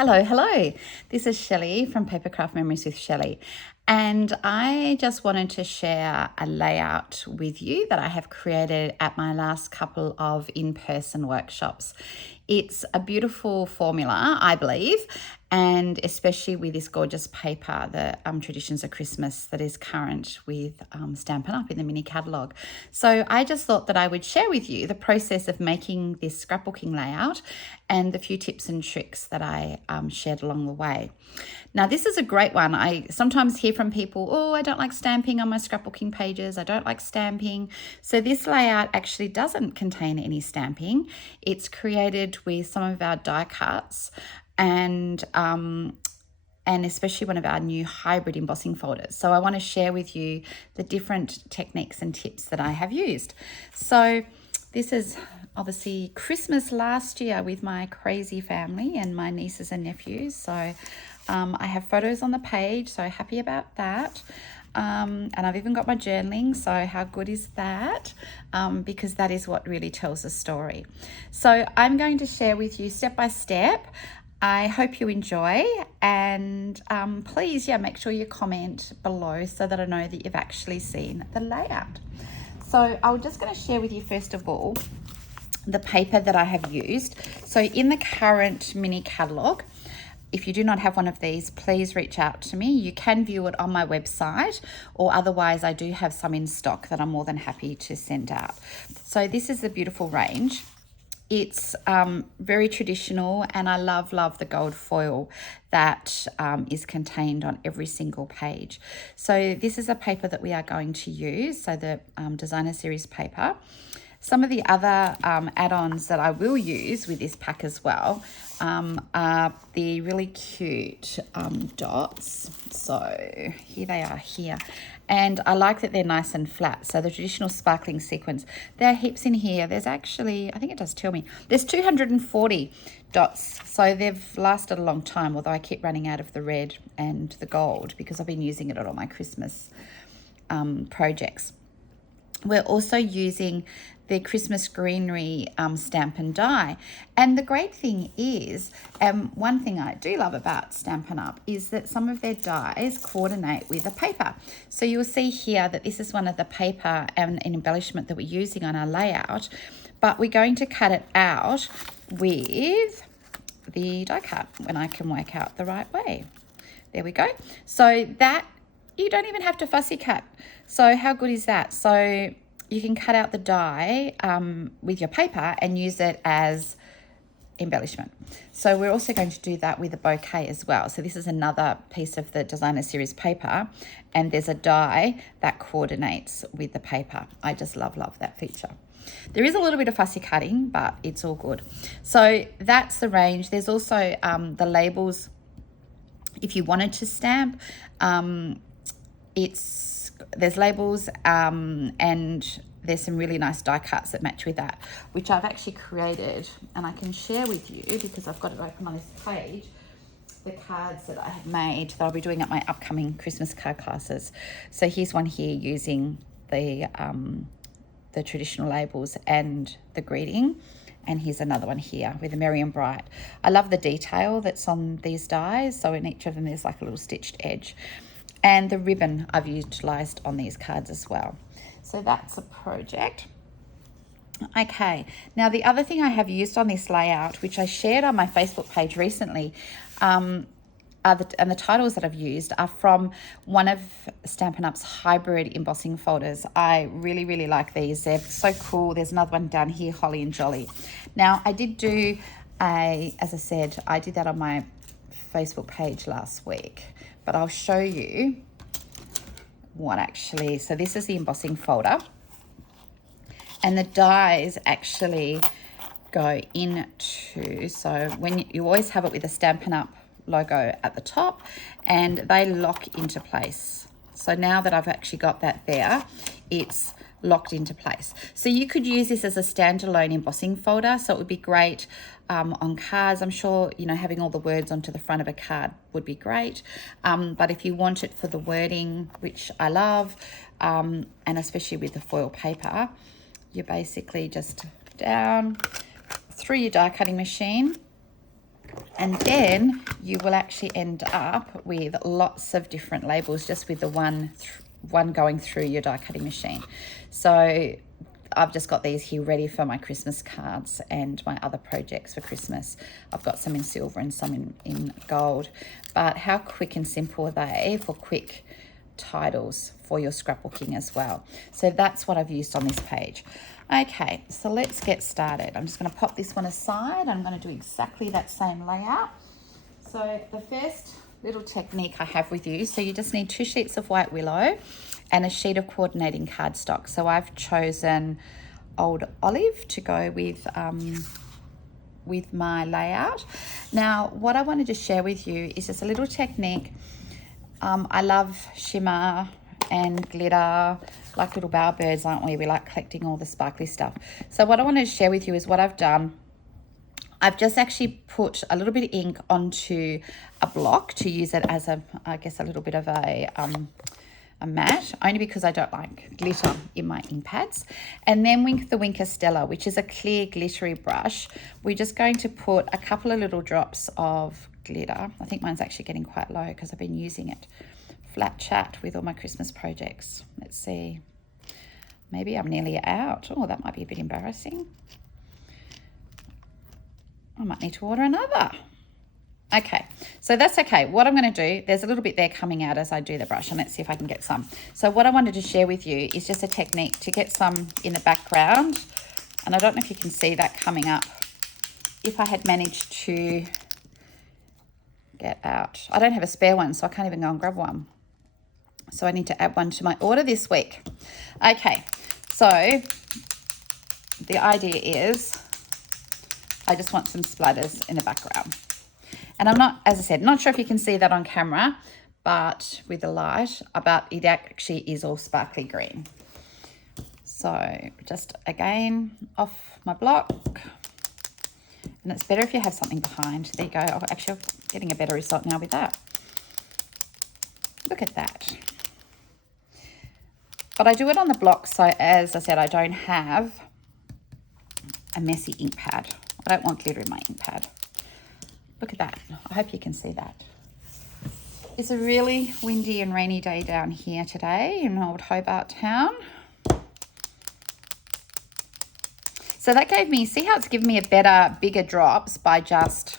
Hello, hello. This is Shelley from Papercraft Memories with Shelley. And I just wanted to share a layout with you that I have created at my last couple of in-person workshops. It's a beautiful formula, I believe, and especially with this gorgeous paper, the Traditions of Christmas, that is current with Stampin' Up in the mini catalogue. So I just thought that I would share with you the process of making this scrapbooking layout and the few tips and tricks that I shared along the way. Now, this is a great one. I sometimes hear from people, oh, I don't like stamping on my scrapbooking pages. I don't like stamping. So this layout actually doesn't contain any stamping. It's created with some of our die cuts and especially one of our new hybrid embossing folders. So I want to share with you the different techniques and tips that I have used. So this is obviously Christmas last year with my crazy family and my nieces and nephews. So I have photos on the page, so happy about that. And I've even got my journaling, so how good is that? Because that is what really tells the story. So I'm going to share with you step by step. I hope you enjoy, and please, make sure you comment below so that I know that you've actually seen the layout. So I'm just going to share with you first of all the paper that I have used. So in the current mini catalogue, if you do not have one of these, please reach out to me. You can view it on my website, or otherwise I do have some in stock that I'm more than happy to send out. So this is the beautiful range. It's very traditional, and I love the gold foil that is contained on every single page. So this is a paper that we are going to use, so the designer series paper. Some of the other add-ons that I will use with this pack as well are the really cute dots. So here they are here. And I like that they're nice and flat. So the traditional sparkling sequins. There are heaps in here. There's actually, I think it does tell me, there's 240 dots. So they've lasted a long time, although I keep running out of the red and the gold because I've been using it on all my Christmas projects. We're also using the Christmas Greenery stamp and die. And the great thing is, one thing I do love about Stampin' Up is that some of their dies coordinate with the paper. So you'll see here that this is one of the paper and an embellishment that we're using on our layout, but we're going to cut it out with the die cut when I can work out the right way. There we go. So that, you don't even have to fussy cut. So how good is that? So you can cut out the die with your paper and use it as embellishment. So we're also going to do that with a bouquet as well. So this is another piece of the designer series paper, and there's a die that coordinates with the paper. I just love that feature. There is a little bit of fussy cutting, but it's all good. So that's the range. There's also the labels. If you wanted to stamp, there's labels and there's some really nice die cuts that match with that, which I've actually created, and I can share with you because I've got it open on this page, the cards that I have made that I'll be doing at my upcoming Christmas card classes. So here's one here using the traditional labels and the greeting, and here's another one here with the Merry and Bright. I love the detail that's on these dies, so in each of them there's like a little stitched edge. And the ribbon I've utilised on these cards as well. So that's a project. Okay, now the other thing I have used on this layout, which I shared on my Facebook page recently, and the titles that I've used are from one of Stampin' Up's hybrid embossing folders. I really like these. They're so cool. There's another one down here, Holly and Jolly. Now, I did do as I said, I did that on my Facebook page last week, but I'll show you what actually, so this is the embossing folder, and the dies actually go into, so when you always have it with the Stampin' Up logo at the top, and they lock into place. So now that I've actually got that there, it's locked into place. So you could use this as a standalone embossing folder, so it would be great on cards. I'm sure, having all the words onto the front of a card would be great, but if you want it for the wording, which I love, and especially with the foil paper, you basically just down through your die cutting machine, And then you will actually end up with lots of different labels just with the one going through your die cutting machine. So I've just got these here ready for my Christmas cards and my other projects for Christmas. I've got some in silver and some in gold. But how quick and simple are they for quick titles for your scrapbooking as well? So that's what I've used on this page. Okay, so let's get started. I'm just going to pop this one aside. I'm going to do exactly that same layout. So the first little technique I have with you, so you just need 2 sheets of white willow and a sheet of coordinating cardstock. So I've chosen Old Olive to go with my layout. Now, what I wanted to share with you is just a little technique. I love shimmer and glitter, like little bowerbirds, aren't we? We like collecting all the sparkly stuff. So what I wanted to share with you is what I've done. I've just actually put a little bit of ink onto a block to use it as I guess a little bit of a matte, only because I don't like glitter in my ink pads. And then with the Stella, which is a clear glittery brush, we're just going to put a couple of little drops of glitter. I think mine's actually getting quite low because I've been using it flat chat with all my Christmas projects. Let's see, maybe I'm nearly out. Oh, that might be a bit embarrassing. I might need to order another. Okay, so that's okay. What I'm going to do, there's a little bit there coming out as I do the brush, and let's see if I can get some. So what I wanted to share with you is just a technique to get some in the background, and I don't know if you can see that coming up. If I had managed to get out, I don't have a spare one, so I can't even go and grab one. So I need to add one to my order this week. Okay, so the idea is I just want some splatters in the background. And I'm not, as I said, not sure if you can see that on camera, but with the light, but it actually is all sparkly green. So just again, off my block. And it's better if you have something behind. There you go. Oh, actually, I'm getting a better result now with that. Look at that. But I do it on the block, so as I said, I don't have a messy ink pad. I don't want glitter in my ink pad. Look at that. I hope you can see that. It's a really windy and rainy day down here today in old Hobart town. So that gave me, see how it's given me a better, bigger drops by just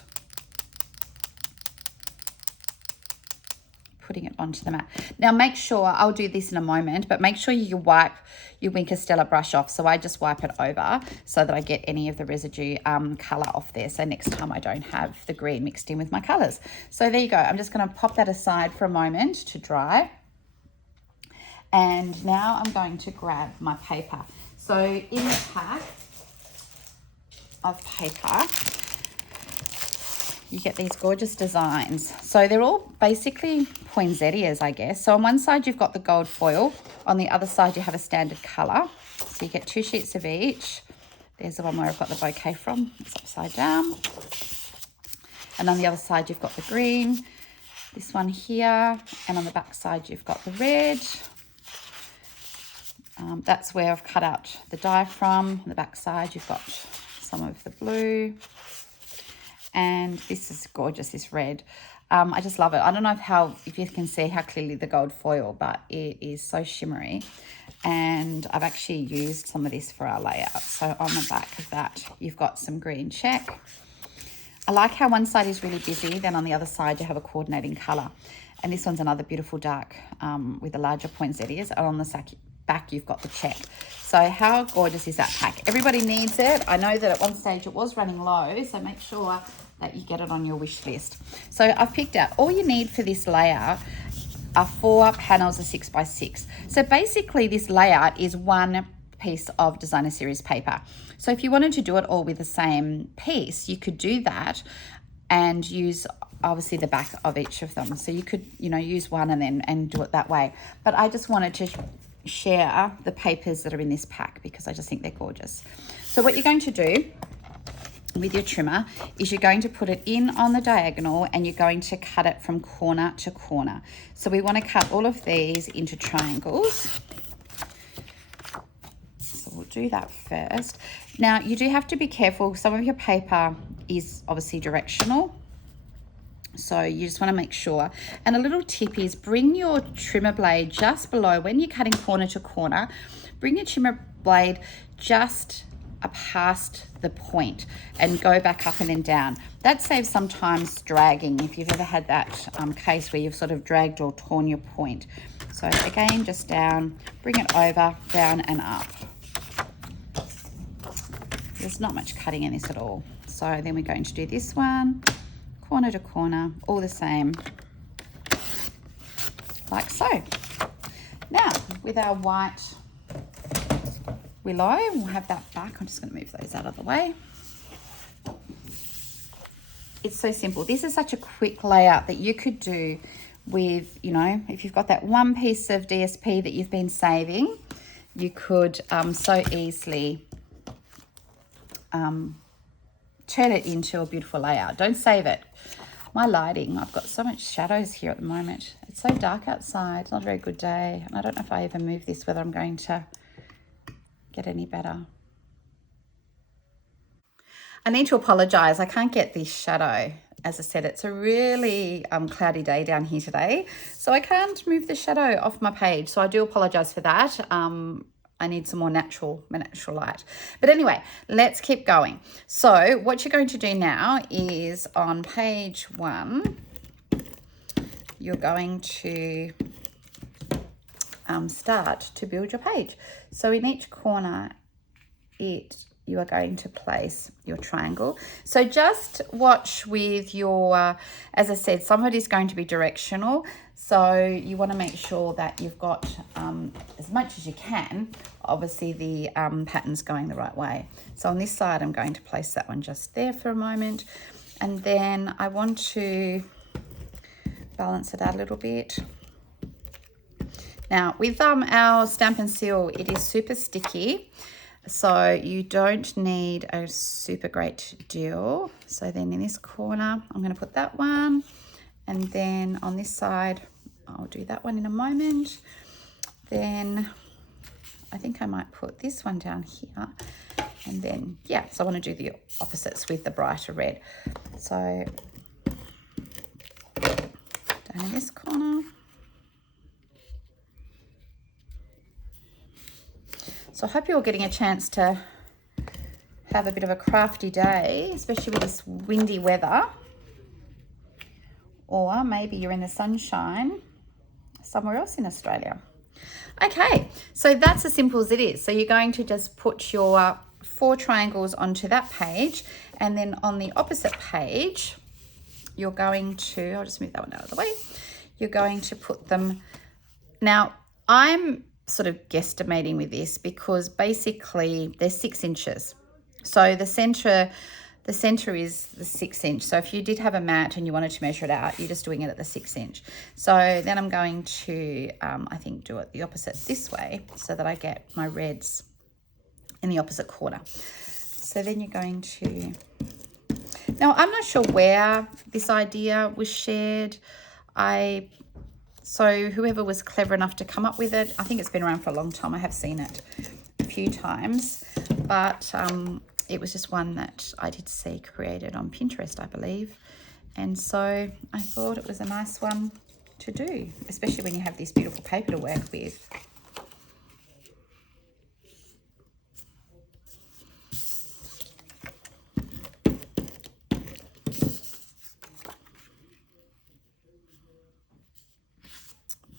putting it onto the mat. Now make sure, I'll do this in a moment, but make sure you wipe your Stella brush off. So I just wipe it over so that I get any of the residue colour off there. So next time I don't have the green mixed in with my colours. So there you go. I'm just going to pop that aside for a moment to dry. And now I'm going to grab my paper. So in the pack of paper, you get these gorgeous designs. So they're all basically poinsettias, I guess. So on one side, you've got the gold foil. On the other side, you have a standard color. So you get 2 sheets of each. There's the one where I've got the bouquet from. It's upside down. And on the other side, you've got the green. This one here. And on the back side, you've got the red. That's where I've cut out the die from. On the back side, you've got some of the blue. And this is gorgeous, this red. I just love it. I don't know if you can see how clearly the gold foil, but it is so shimmery. And I've actually used some of this for our layout. So on the back of that, you've got some green check. I like how one side is really busy, then on the other side you have a coordinating color. And this one's another beautiful dark with the larger poinsettias. And on the back you've got the check. So how gorgeous is that pack? Everybody needs it. I know that at one stage it was running low, so make sure that you get it on your wish list. So I've picked out, all you need for this layout are 4 panels of 6x6. So basically this layout is one piece of designer series paper. So if you wanted to do it all with the same piece, you could do that and use obviously the back of each of them. So you could, use one and do it that way. But I just wanted to share the papers that are in this pack because I just think they're gorgeous. So what you're going to do with your trimmer is you're going to put it in on the diagonal and you're going to cut it from corner to corner. So we want to cut all of these into triangles. So we'll do that first. Now you do have to be careful. Some of your paper is obviously directional. So you just want to make sure. And a little tip is bring your trimmer blade just below, when you're cutting corner to corner, bring your trimmer blade just past the point and go back up and then down. That saves sometimes dragging, if you've ever had that case where you've sort of dragged or torn your point. So again, just down, bring it over, down and up. There's not much cutting in this at all. So then we're going to do this one, corner to corner, all the same, like so. Now, with our white Willow, we'll have that back. I'm just going to move those out of the way. It's so simple. This is such a quick layout that you could do with, you know, if you've got that one piece of DSP that you've been saving, you could so easily turn it into a beautiful layout. Don't save it. My lighting, I've got so much shadows here at the moment. It's so dark outside. It's not a very good day. And I don't know if I even move this, whether I'm going to get any better. I need to apologize. I can't get this shadow. As I said, it's a really cloudy day down here today, so I can't move the shadow off my page. So I do apologize for that. I need some more natural light. But anyway, let's keep going. So what you're going to do now is on page 1, you're going to start to build your page. So in each corner, you are going to place your triangle. So just watch with your, as I said, some of it is going to be directional. So you want to make sure that you've got, as much as you can, obviously the pattern's going the right way. So on this side, I'm going to place that one just there for a moment. And then I want to balance it out a little bit. Now with our Stampin' Seal, it is super sticky. So you don't need a super great deal. So then in this corner, I'm going to put that one. And then on this side, I'll do that one in a moment. Then I think I might put this one down here. And then, yeah, so I want to do the opposites with the brighter red. So down in this corner. So I hope you're getting a chance to have a bit of a crafty day, especially with this windy weather. Or maybe you're in the sunshine somewhere else in Australia. Okay, so that's as simple as it is. So you're going to just put your 4 triangles onto that page, and then on the opposite page, you're going to, I'll just move that one out of the way. You're going to put them, now I'm sort of guesstimating with this because basically they're 6 inches. So the center is the 6 inch. So if you did have a mat and you wanted to measure it out, you're just doing it at the 6 inch. So then I'm going to, I think, do it the opposite this way so that I get my reds in the opposite corner. So then you're going to, now I'm not sure where this idea was shared. So whoever was clever enough to come up with it, I think it's been around for a long time. I have seen it a few times, but it was just one that I did see created on Pinterest, I believe. And so I thought it was a nice one to do, especially when you have this beautiful paper to work with.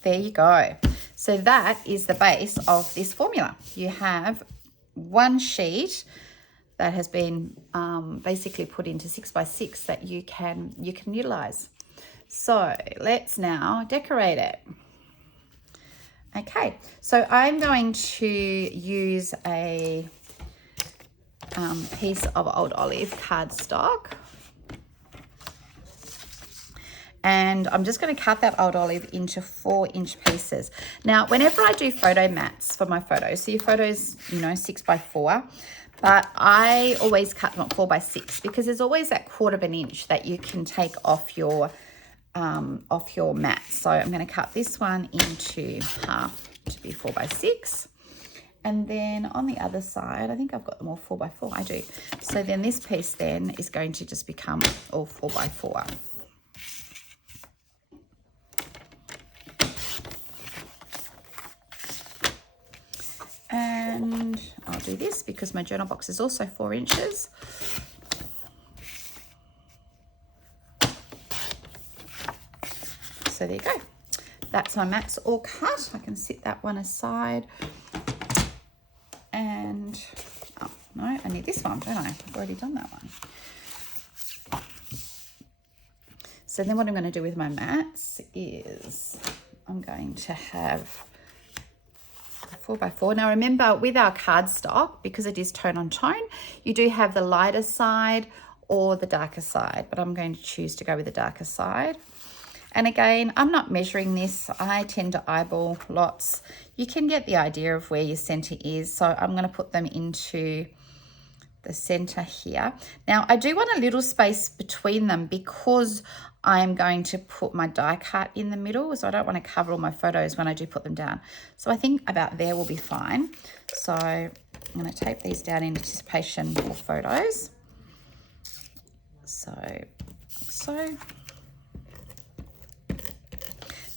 There you go. So that is the base of this formula. You have one sheet that has been basically put into 6x6 that you can utilize. So let's now decorate it. Okay, so I'm going to use a piece of old olive cardstock. And I'm just going to cut that old olive into 4-inch pieces. Now, whenever I do photo mats for my photos, so your photos, 6x4, but I always cut them at 4x6 because there's always that 1/4 of an inch that you can take off your mat. So I'm going to cut this one into half to be 4x6. And then on the other side, I think I've got them all 4x4. I do. So then this piece then is going to just become all 4x4. And I'll do this because my journal box is also 4 inches. So there you go. That's my mats all cut. I can sit that one aside. And, oh, no, I need this one, don't I? I've already done that one. So then what I'm going to do with my mats is I'm going to have 4x4. Now remember, with our cardstock, because it is tone on tone, you do have the lighter side or the darker side, but I'm going to choose to go with the darker side. And again, I'm not measuring this. I tend to eyeball lots. You can get the idea of where your center is. So I'm going to put them into the center here. Now I do want a little space between them because I'm going to put my die cut in the middle. So I don't want to cover all my photos when I do put them down. So I think about there will be fine. So I'm going to tape these down in anticipation for photos. So.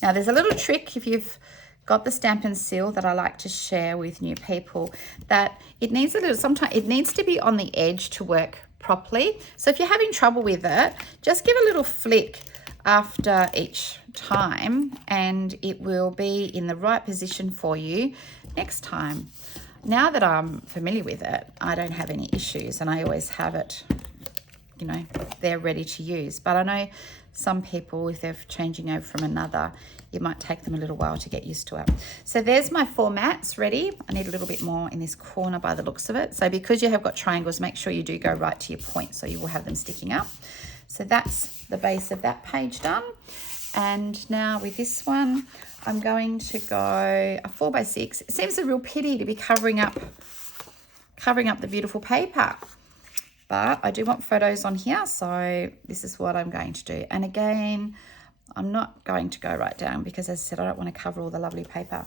Now there's a little trick if you've got the Stampin' Seal that I like to share with new people, that it needs a little, sometimes it needs to be on the edge to work properly. So if you're having trouble with it, just give a little flick after each time and it will be in the right position for you next time. Now that I'm familiar with it, I don't have any issues and I always have it, you know, they're ready to use. But I know some people, if they're changing over from another, it might take them a little while to get used to it. So there's my 4 mats ready. I need a little bit more in this corner by the looks of it. So because you have got triangles, make sure you do go right to your point so you will have them sticking up. So that's the base of that page done. And now with this one, I'm going to go a 4x6. It seems a real pity to be covering up the beautiful paper. But I do want photos on here, so this is what I'm going to do. And again, I'm not going to go right down because, as I said, I don't want to cover all the lovely paper.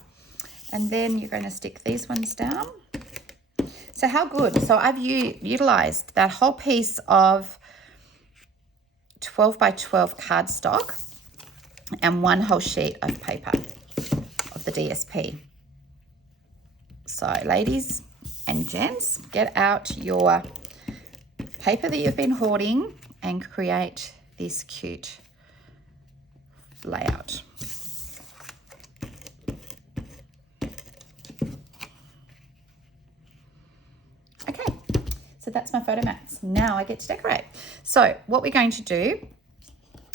And then you're going to stick these ones down. So how good. So I've utilized that whole piece of 12x12 cardstock and 1 whole sheet of paper of the DSP. So ladies and gents, get out your paper that you've been hoarding and create this cute layout. Okay, so that's my photo mats. Now I get to decorate. So what we're going to do,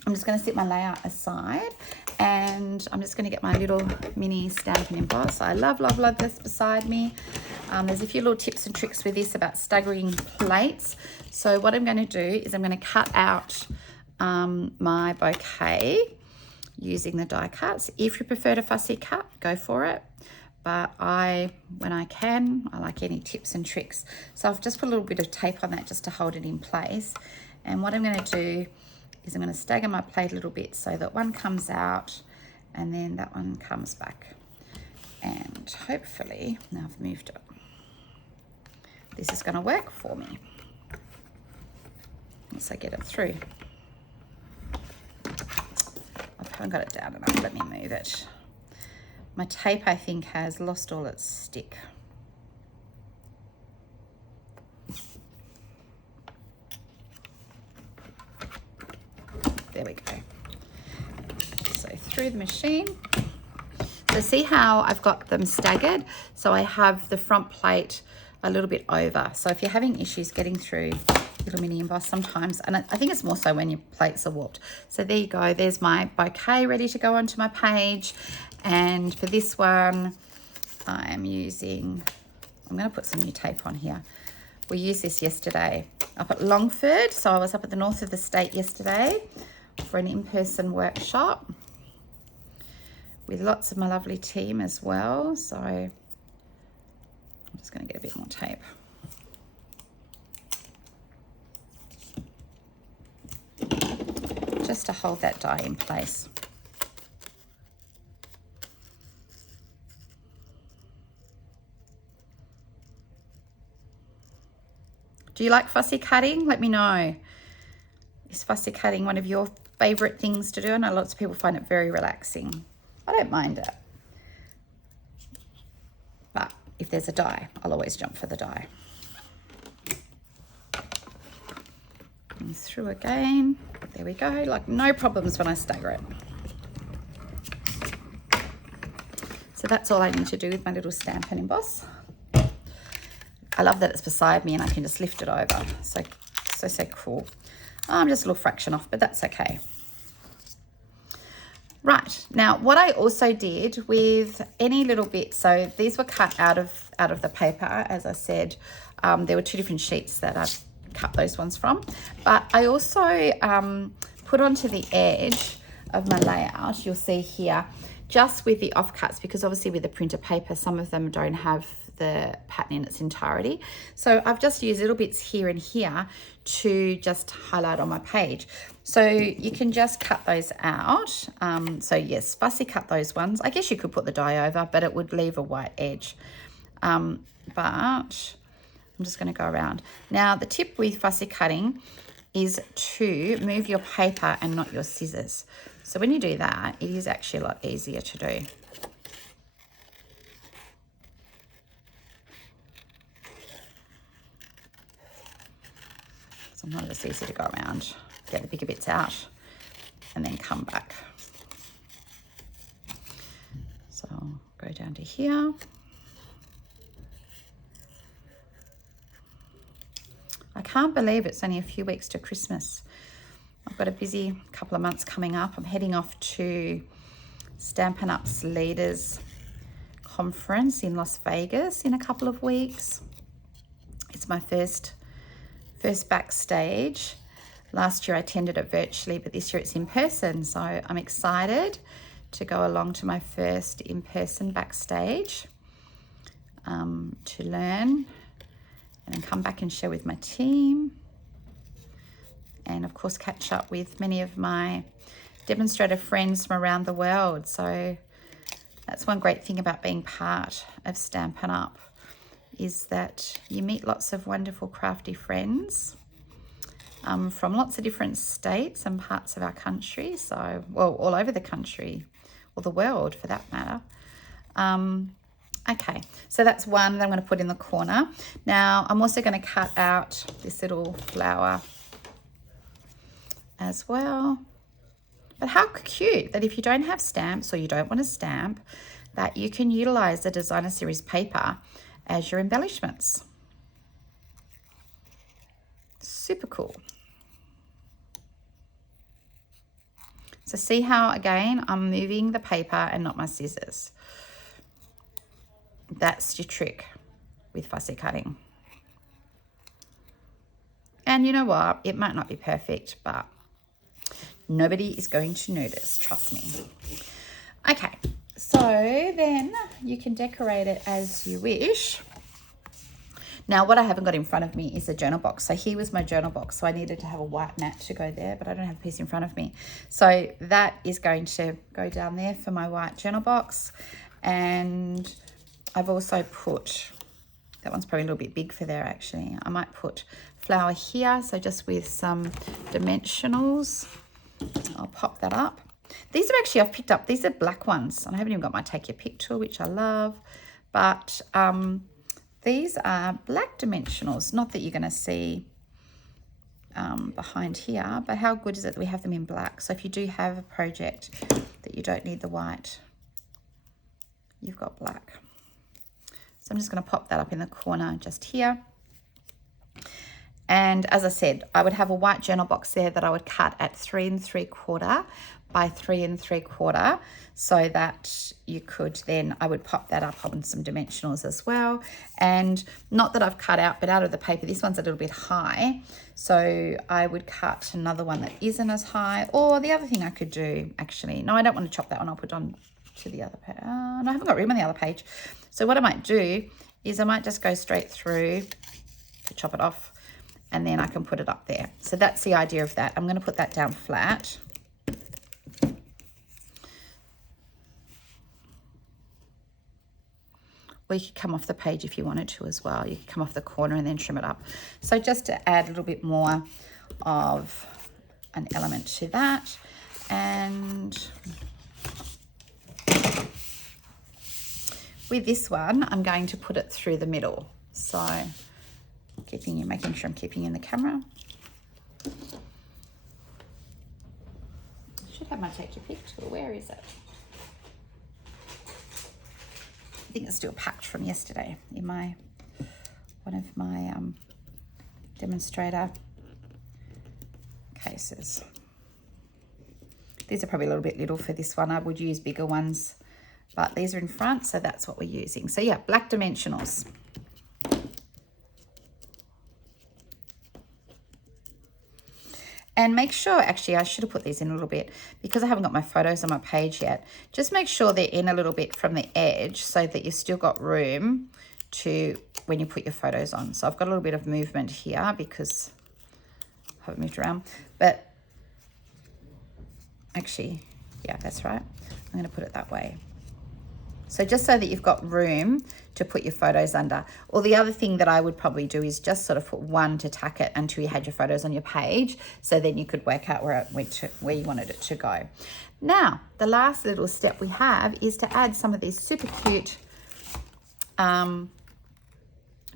I'm just going to set my layout aside and I'm just going to get my little mini Stampin' Emboss. I love this beside me. There's a few little tips and tricks with this about staggering plates. So what I'm going to do is I'm going to cut out my bouquet using the die cuts. If you prefer to fussy cut, go for it. But when I can, I like any tips and tricks. So I've just put a little bit of tape on that just to hold it in place. And what I'm going to do is I'm going to stagger my plate a little bit so that one comes out and then that one comes back. And hopefully, now I've moved it, this is going to work for me once I get it through. I haven't got it down enough. Let me move it. My tape, I think, has lost all its stick. There we go. So through the machine. So see how I've got them staggered? So I have the front plate a little bit over. So if you're having issues getting through little mini emboss sometimes, and I think it's more so when your plates are warped. So there you go. There's my bouquet ready to go onto my page. And for this one, I'm going to put some new tape on here. We used this yesterday up at Longford. So I was up at the north of the state yesterday for an in-person workshop with lots of my lovely team as well. So I'm just going to get a bit more tape. Just to hold that die in place. Do you like fussy cutting? Let me know. Is fussy cutting one of your favorite things to do? I know lots of people find it very relaxing. I don't mind it. But if there's a die, I'll always jump for the die. And through again. There we go. Like no problems when I stagger it. So that's all I need to do with my little Stampin' Emboss. I love that it's beside me and I can just lift it over. So cool. I'm just a little fraction off, but that's okay. Right, now what I also did with any little bit, so these were cut out of the paper, as I said. There were two different sheets that I cut those ones from, but I also put onto the edge of my layout, you'll see here, just with the offcuts, because obviously with the printer paper, some of them don't have the pattern in its entirety. So I've just used little bits here and here to just highlight on my page. So you can just cut those out. So yes, fussy cut those ones. I guess you could put the die over, but it would leave a white edge. But I'm just going to go around. Now the tip with fussy cutting is to move your paper and not your scissors. So when you do that, it is actually a lot easier to do. Sometimes it's easy to go around, get the bigger bits out, and then come back. So I'll go down to here. I can't believe it's only a few weeks to Christmas. I've got a busy couple of months coming up. I'm heading off to Stampin' Up's Leaders Conference in Las Vegas in a couple of weeks. It's my first backstage. Last year I attended it virtually, but this year it's in person. So I'm excited to go along to my first in-person backstage to learn and then come back and share with my team. And of course catch up with many of my demonstrator friends from around the world. So that's one great thing about being part of Stampin' Up, is that you meet lots of wonderful crafty friends from lots of different states and parts of our country. So, well, all over the country, or the world for that matter. Okay, so that's one that I'm going to put in the corner. Now, I'm also going to cut out this little flower as well. But how cute that if you don't have stamps or you don't want to stamp, that you can utilize the Designer Series paper as your embellishments. Super cool. So see how, again, I'm moving the paper and not my scissors. That's your trick with fussy cutting. And you know what? It might not be perfect, but nobody is going to notice, trust me. Okay, so then you can decorate it as you wish. Now, what I haven't got in front of me is a journal box. So here was my journal box. So I needed to have a white mat to go there, but I don't have a piece in front of me. So that is going to go down there for my white journal box. And I've also put, that one's probably a little bit big for there actually. I might put flower here. So just with some dimensionals, I'll pop that up. These are actually, I've picked up, these are black ones. And I haven't even got my Take Your Pick tool, which I love. But these are black dimensionals. Not that you're going to see behind here, but how good is it that we have them in black? So if you do have a project that you don't need the white, you've got black. So I'm just going to pop that up in the corner just here. And as I said, I would have a white journal box there that I would cut at 3 3/4 by 3 3/4, so that you could then, I would pop that up on some dimensionals as well. And not that I've cut out, but out of the paper, this one's a little bit high. So I would cut another one that isn't as high. Or the other thing I could do, actually, no, I don't want to chop that one. I'll put on to the other page. No, I haven't got room on the other page. So what I might do is I might just go straight through to chop it off, and then I can put it up there. So that's the idea of that. I'm going to put that down flat. Or you could come off the page if you wanted to as well. You could come off the corner and then trim it up. So just to add a little bit more of an element to that. And with this one, I'm going to put it through the middle. So making sure I'm keeping in the camera. I should have my take your pick tool. Where is it? I think it's still packed from yesterday in one of my demonstrator cases. These are probably a little bit little for this one. I would use bigger ones, but these are in front, so that's what we're using. So yeah, black dimensionals. And make sure, actually, I should have put these in a little bit because I haven't got my photos on my page yet. Just make sure they're in a little bit from the edge so that you've still got room to when you put your photos on. So I've got a little bit of movement here because I haven't moved around. But actually, yeah, that's right. I'm going to put it that way. So just so that you've got room to put your photos under. Or the other thing that I would probably do is just sort of put one to tack it until you had your photos on your page. So then you could work out where you wanted it to go. Now, the last little step we have is to add some of these super cute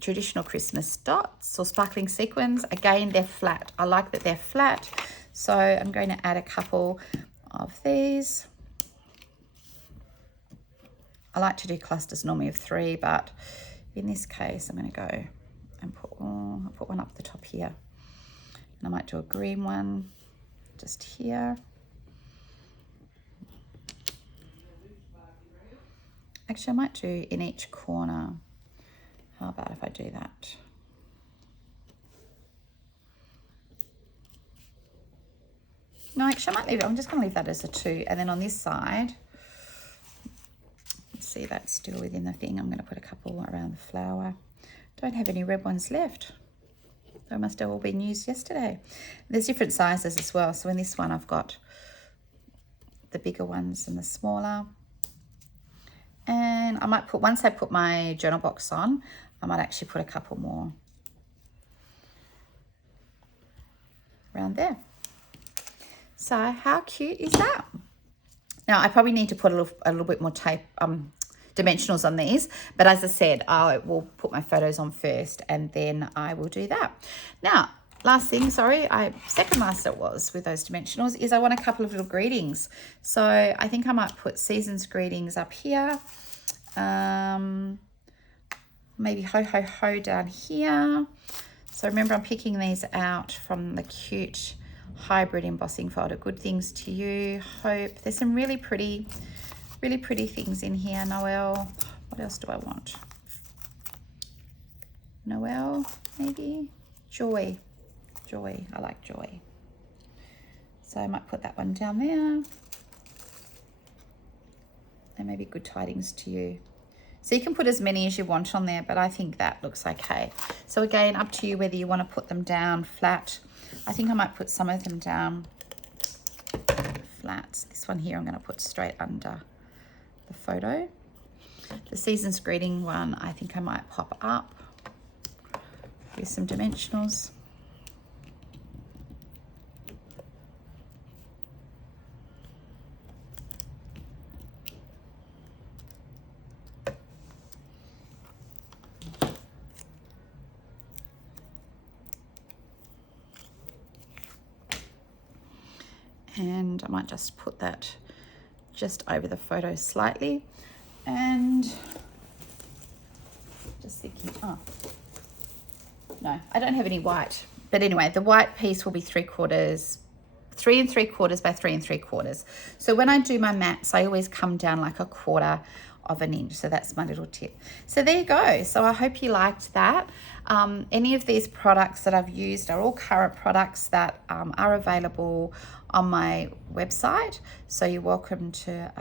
traditional Christmas dots or sparkling sequins. Again, they're flat. I like that they're flat. So I'm going to add a couple of these. I like to do clusters normally of 3, but in this case, I'm going to go and I'll put one up the top here. And I might do a green one just here. Actually, I might do in each corner. How about if I do that? No, actually, I might leave it. I'm just going to leave that as a 2. And then on this side, see, that's still within the thing. I'm going to put a couple around the flower. Don't have any red ones left. They must have all been used yesterday. There's different sizes as well. So in this one, I've got the bigger ones and the smaller. And I might put, once I put my journal box on, I might actually put a couple more around there. So how cute is that? Now, I probably need to put a little bit more tape, dimensionals on these. But as I said, I will put my photos on first and then I will do that. Now, last thing, sorry, second last it was with those dimensionals is I want a couple of little greetings. So I think I might put season's greetings up here. Maybe ho, ho, ho down here. So remember, I'm picking these out from the cute hybrid embossing folder. Good things to you. Hope. There's some really pretty things in here. Noel. What else do I want? Noel, maybe. Joy. Joy. I like joy. So I might put that one down there. And maybe good tidings to you. So you can put as many as you want on there, but I think that looks okay. So again, up to you whether you want to put them down flat. I think I might put some of them down flat. This one here I'm going to put straight under the photo. The season's greeting one I think I might pop up with some dimensionals. And I might just put that just over the photo slightly. And just thinking, oh, no, I don't have any white. But anyway, the white piece will be 3/4, 3 3/4 by 3 3/4. So when I do my mats, I always come down like 1/4 of an inch. So that's my little tip. So there you go. So I hope you liked that. Any of these products that I've used are all current products that are available on my website. So you're welcome to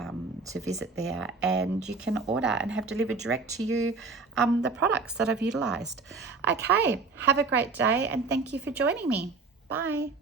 visit there, and you can order and have delivered direct to you the products that I've utilized. Okay, have a great day and thank you for joining me. Bye.